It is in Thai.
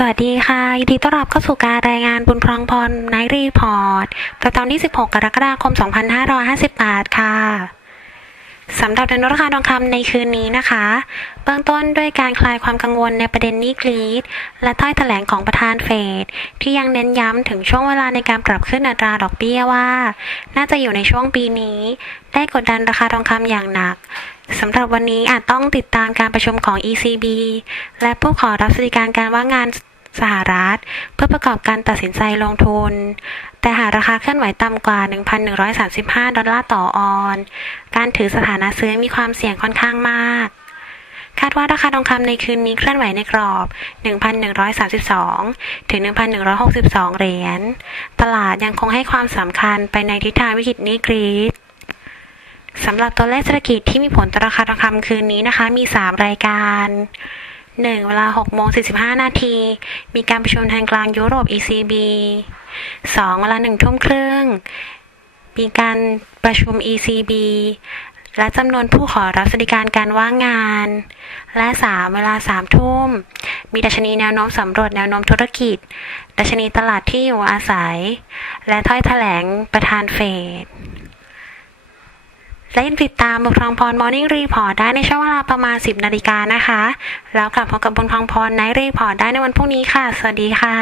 สวัสดีค่ะยินดีต้อนรับเข้าสู่การรายงานบุญพรองพรไนรีพอร์ตประจำวันที่ 16 กรกฎาคม 2558 ค่ะสำหรับแนวราคาทองคำในคืนนี้นะคะ เบื้องต้นด้วยการคลายความกังวลในประเด็นนี้กรีด และถ้อยแถลงของประธานเฟดที่ยังเน้นย้ำถึงช่วงเวลาในการปรับขึ้นอัตราดอกเบี้ยว่า น่าจะอยู่ในช่วงปีนี้ ได้กดดันราคาทองคำอย่างหนักสำหรับวันนี้อาจต้องติดตามการประชุมของ ECB และผู้ขอรับสวัสดิการการว่างงาน สหรัฐ เพื่อประกอบการตัดสินใจลงทุน แต่หากราคาเคลื่อนไหวต่ำกว่า 1,135 ดอลลาร์ต่อออน การถือสถานะซื้อมีความเสี่ยงค่อนข้างมากคาดว่าราคาทองคำในคืนนี้เคลื่อนไหวในกรอบ 1,132 ถึง 1,162 เหรียญ ตลาดยังคงให้ความสำคัญไปในทิศทางวิกฤตนี้กรีซสำหรับตัวเลขเศรษฐกิจที่มีผลต่อราคาทองคำคืนนี้นะคะ มี 3 รายการ 1. เวลา6โมง45 นาที มีการประชุมทางกลางยุโรป ECB 2. เวลา1ทุ่มครึ่ง มีการประชุม ECB และจำนวนผู้ขอรับสวัสดิการการว่างงาน และ 3. เวลา 3 ทุ่ม มีดัชนีแนวโน้มสำรวจแนวโน้มธุรกิจ ดัชนีตลาดที่อยู่อาศัย และถ้อยแถลงประธานเฟด และยังติดตามบุญทองพรหมนิ่งรีพอร์ตได้ในช่วงเวลาประมาณ 10 นาฬิกานะคะ แล้วกลับพบกับบุญทองพรในรีพอร์ตได้ในวันพรุ่งนี้ค่ะ สวัสดีค่ะ